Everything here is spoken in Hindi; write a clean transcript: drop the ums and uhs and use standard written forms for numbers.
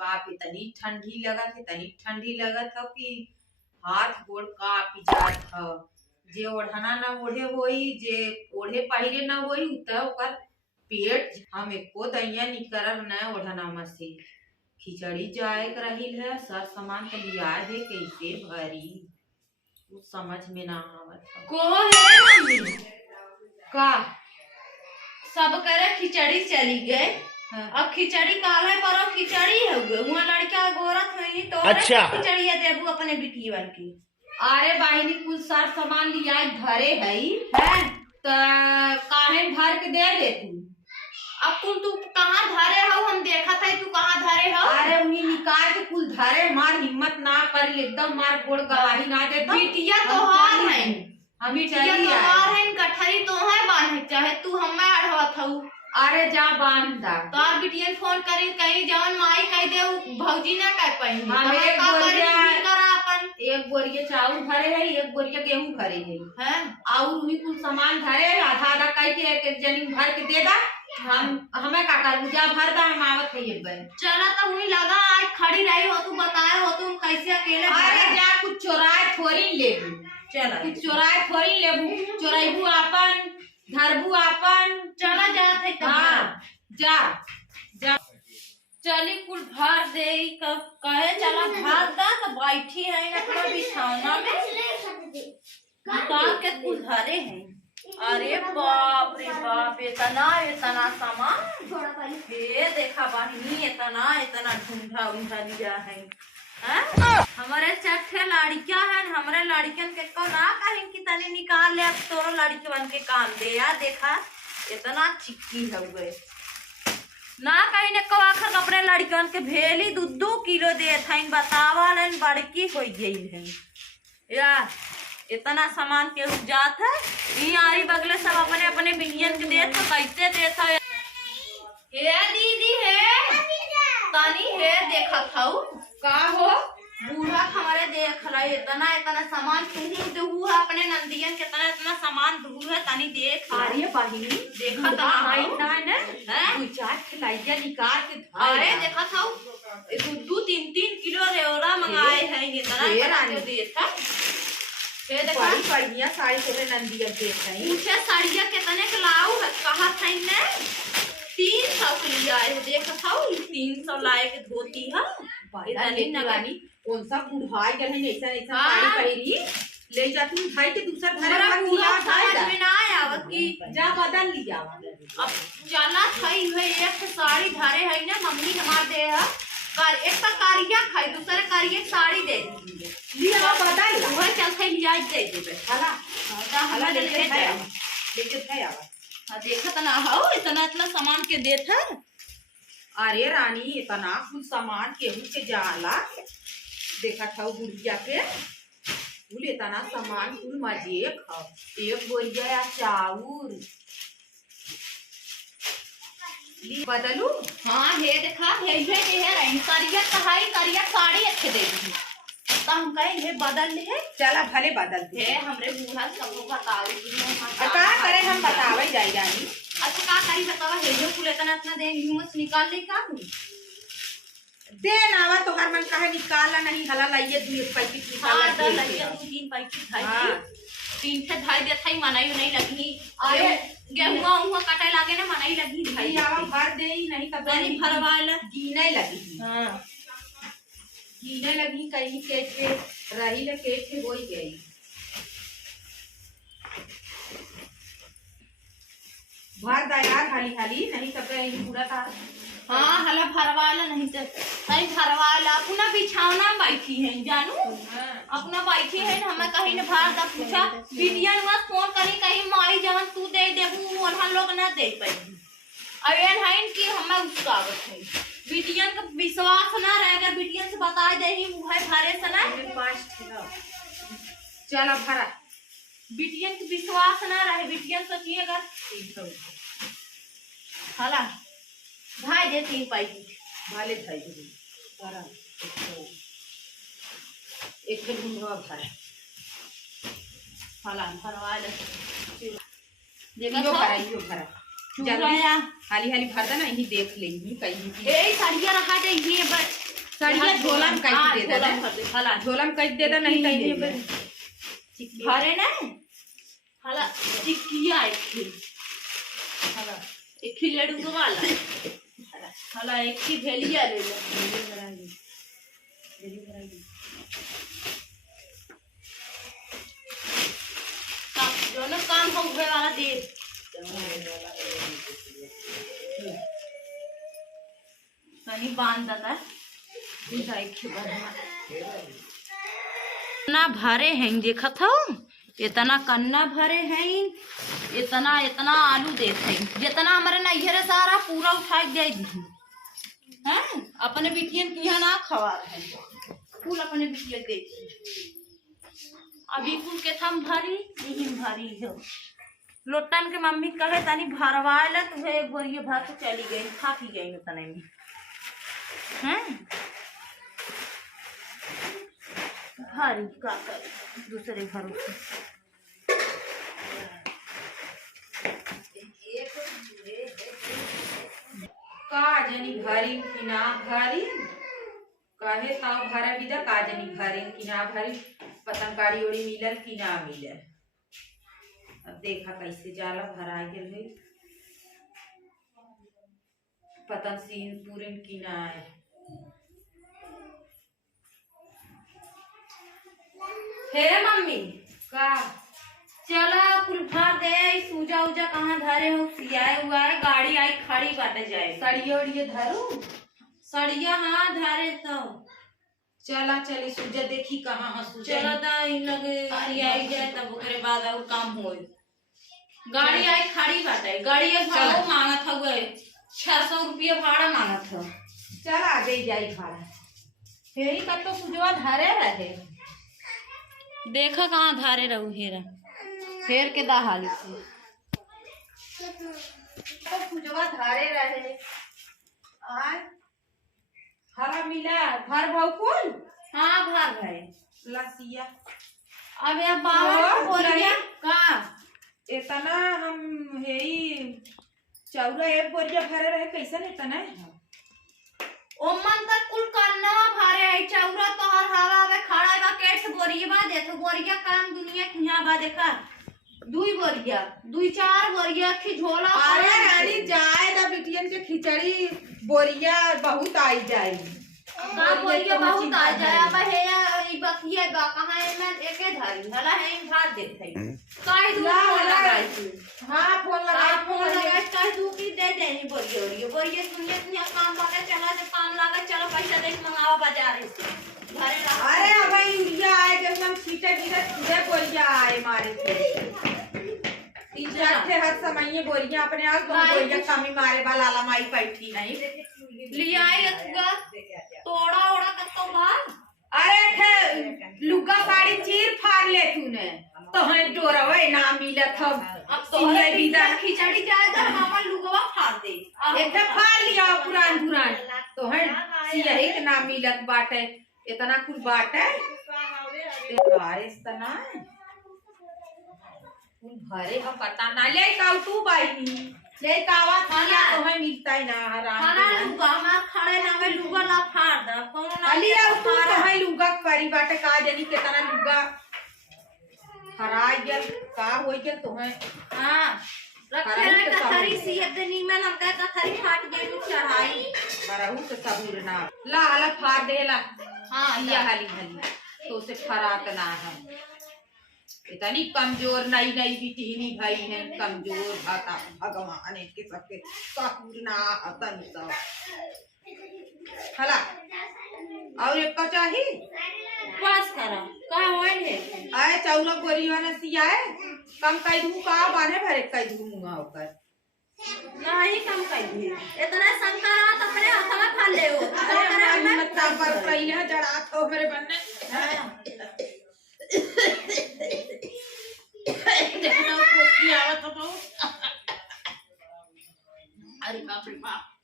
बाप इतनी ठंडी लगत हो कि हाथ गोड़ कांप जात हो। जे ओढ़ना न ओढ़े होई, जे ओढ़े पहिरे न होई त ओकर पेट हम एको दैया निकरल न ओढ़ना में से। खिचड़ी जाए के रहिल है, सब सामान के लिया दे कैसे भरी, कुछ समझ में ना आवत है। को है मम्मी का सब करे खिचड़ी चली गए। हाँ। अब खिचड़ी काले पर खिचड़ी हो गए, वहाँ लड़का गोरत हुई तो अच्छा खिचड़ी देबू अपने बिटिया की। अरे बाहिनी कुछ सार सामान लिया धरे है त काहे भर के दे दे तू। अब तू कहाँ धरे हो, हम देखा था तू कहाँ धरे हो। अरे उन्हीं निकाल के कुल धरे, मार हिम्मत ना कर, एकदम मार गोड़ गवाही ना दे। बिटिया तोहार है, हम बिटिया तोहार है, गठरी तो है बांधे चाहे तू हमें अढ़वत हूँ। अरे जा बांधा तोहार बिटिया फोन करी कहीं जवन माई कह दे भौजी ना कह पाई। हम एक अपन बोरिया चावल भरे है, एक बोरिया गेहूं भरे है और उन्हीं कुल सामान धरे है, आधा आधा कह के एक एक जनी भर के दे दा। हमें का करूं, जा भर दा, हम आवत है एक बार। चला तो हुई लगा आज खड़ी रही हो, तू बताए हो तुम कैसे अकेले। अरे जा कुछ चोराए थोड़ी लेबू, चला कुछ चोराए थोड़ी लेबू, चोराइबू अपन धरबू अपन। चला जात है हाँ जा जा चली कुल भर दे कहे चला भर दा तो बैठी है अपना बिछौना में उतार के कुल धरे हैं। अरे बाप रे बाप, इतना इतना सामान हे देखा बहिनी, इतना इतना ढूंढा उंढा लिया है। हमारे चट्टे लड़कियां हैं, हमारे लड़कियन के को ना कहीं कि तनी निकाल ले, अब तोरो लड़की बन के काम दे यार। देखा इतना चिक्की हो गए ना कहीं ने को आखिर अपने लड़कियन के भेली 2-2 किलो दे था, बतावा लेन बड़की हो गई है यार। इतना सामान के जात है, आरी बगले सब अपने अपने बिनियन के देत तो कैसे देता है। हे दीदी है तानी है देखा था का हो बूढ़ा हमारे देख रहा है, इतना इतना सामान तू है अपने नंदियन के इतना इतना सामान धू है तानी देख। अरे बहिनी देखा था दू चार खिलाइया निकाल के अरे देखा था 2-3 किलो रेवड़ा मंगाए है, इतना देखा देखा बढ़िया साड़ी तोरे नंदिया देख रही। पूछे साड़िया कितने के लाऊ है, कहा था ने 300 के लिया है, देखा था 300 लाए के धोती है इतनी नगानी। कौन सा बुढ़ाई गए हैं ऐसा ऐसा साड़ी पहरी ले जा तू भाई के दूसरा घर में पूरा समझ में ना आवत की जा बदल लिया। अब चला थई है एक साड़ी धरे है ना मम्मी हमार दे है कर एक तो कारिया खाई दूसरे कारिया साड़ी दे लिया बदल वह चल थे लिया दे देबे हला हला लेके लेके आवा। हां देखत ना हो इतना इतना सामान के देत है। अरे रानी इतना कुछ सामान केहू के जाला देखा था बुढ़िया के कुल इतना सामान कुल मजे खाओ। एक बोरिया चाउर बदलू। हाँ हे देखा हे रही करिया कहाई करिया साड़ी अच्छे दे दी तो हम कहे हे बदल ले चला भले बदल हे हमरे बूढ़ा सबको बतावे का करे हम बतावे जाई रानी। अच्छा का करी बतावा हे जो कुल इतना इतना दे यूं निकाल ले का दे नावा तो हर मन कहे निकाला नहीं हला लाइए 2 पैकेट निकाला। हां तो लाइए 2-3 पैकेट खाई 3 से ढाई दे थाई मनाई नहीं लगी। अरे गेहुआ हुआ कटाई लागे ना मनाई लगी भाई आवा भर दे ही नहीं तब नहीं भरवाला गीने लगी। हां गीने लगी कहीं केट पे रही ले केट पे होई गई। भर दा यार हाली हाली नहीं तब पूरा था। हाँ हला भरवाला नहीं तो नहीं भरवाला अपना बिछौना बैठी है जानू अपना बैठी है हमें कहीं न भर दा पूछा बिटियन मत फोन करी कहीं माई जवन तू दे देबू और हम लोग ना दे पाई। अयन है कि हमें उसकावत है बिटियन का विश्वास ना रहे, अगर बिटियन से बता दे ही मुंह भरे से ना चला भरा बिटियन के विश्वास ना रहे, बिटियन सोचिए अगर हला भाई दे 3 पैकेट भाले भाई दे भरा एक के ढूंढवा भरा हला भरवा ले देखो यो भरा जल्दी हाली हाली भर देना, यही देख लेंगी कहीं ए साड़ियां रहा जाइए बस सड़िया झोला में हाँ, कट दे झोला दे में भर दे, हला झोला में कट दे दे नहीं तई भरे ना हला चिक्किया हला एक ही लड्डू वाला हला एक ही भेलिया ले लो जो ना काम हम हुए वाला दे तनी बांध दादा इतना भरे हैं देखत हो इतना कन्ना भरे हैं इतना इतना आलू देते हैं जितना हमारे नैहर सारा पूरा उठा दे दी हैं अपने बिटियन की यहाँ ना खवा रहे फूल अपने बिटियन दे अभी फूल के थम भरी नहीं भरी हो लोटन के मम्मी कहे तनी भरवाए तुहे बोरिए भर के चली गई खा पी गई तने में हैं भारी का कर दूसरे घरों से का जनी भरी कि ना भरी काहे ताव भरा विदा का जनी भरी कि ना भरी पतंग गाड़ी उड़ी मिलल कि ना मिलल अब देखा कैसे जाला भरा गेल है पतंग सीन पूरे कि ना है हे मम्मी का चला कुल भर दे सूजा उजा कहाँ धरे हो सियाए हुआ है गाड़ी आई खड़ी बाटे जाए सड़िया उड़िए धरू सड़िया हाँ धरे तो चला चली सूजा देखी कहाँ है सूजा चला ता इन लगे सियाई जाए तब ओकरे बाद और काम होए गाड़ी आई खड़ी बाटे गाड़ी एक भाड़ा मांगत हुए 600 रुपया भाड़ा मांगत हो चला दे जाई भाड़ा फेरी का तो सूजवा धरे रहे देखा कहाँ धारे रहू हेरा फेर के दाहाली से तो सूजवा धरे रहे आय हरा मिला भर भाव कुल हाँ भर भाई लसिया अब ये बावन बोलिया का इतना हम हेई चौरा एक बोरिया भरे रहे कैसे इतना ओमन तक कुल करना भरे आई चौरा तो हर हवा में खड़ा बा केट बोरिया बा देखो बोरिया काम दुनिया की यहां बा देखा दुई बोरिया दुई चार बोरिया की झोला अरे रानी जाए ना बिटियन के खिचड़ी बोरिया बहुत आई जाए का बोरिया बहुत आ जाए अब हे ई बकिया बा कहां है मैं एके धारी हला है इन भार देथे काई दूर लगाई हां फोन लगाई काई दूर की दे देनी बोरिया बोरिया दुनिया काम वाला चला जब काम लागा चलो पैसा दे मंगावा बाजार से अरे अब इंडिया आए जब हम छीटे छीटे पूरे बोरिया आए मारे तीन थे हर समय ये बोरिया अपने आप बोरिया कमी मारे बा लाला माई बैठी नहीं लिया आई अथुआ तोड़ा ओड़ा कतो बा अरे थे लुगा साड़ी चीर फाड़ ले तूने तो है डोरवे ना मिलत हम अब तो है बिदा खिचड़ी जाए तो मामा लुगवा फाड़ दे एक फाड़ लिया पुरान पुरान तो है यही के ना मिलत बाटे इतना कुल बाटे बारिश तना भरे का पता ना ले का तू बाई ले कावा खाना तो है मिलता है ना आराम खाना लुगा हमार खड़े ना में लुगा ला फाड़ दा कोनो ना अलिया तू तो है लुगा करी बाटे का जनी कितना लुगा हराई गेल का होई गेल तो है हां रखे रे कथरी सियत नी में लगा कथरी फाट गई नु चढ़ाई बरहु के सबूर ना ला ला फाड़ देला हां ये हली हली तो से फराक ना है इतनी कमजोर नई नई बिटिहनी भाई है कमजोर भाता भगवान के सबके कपूर ना हतन सब हला और एक का चाही बस करा का होय है आए चौरा गोरिया ने सियाए कम कई दू का बाने भरे कई दू मुंगा होकर नहीं कम कर दी इतना संकरा तो अपने हाथ में फल ले हो अरे मत पर पहले जड़ा तो मेरे बनने देखो तो की आवत हो अरे बाप रे बाप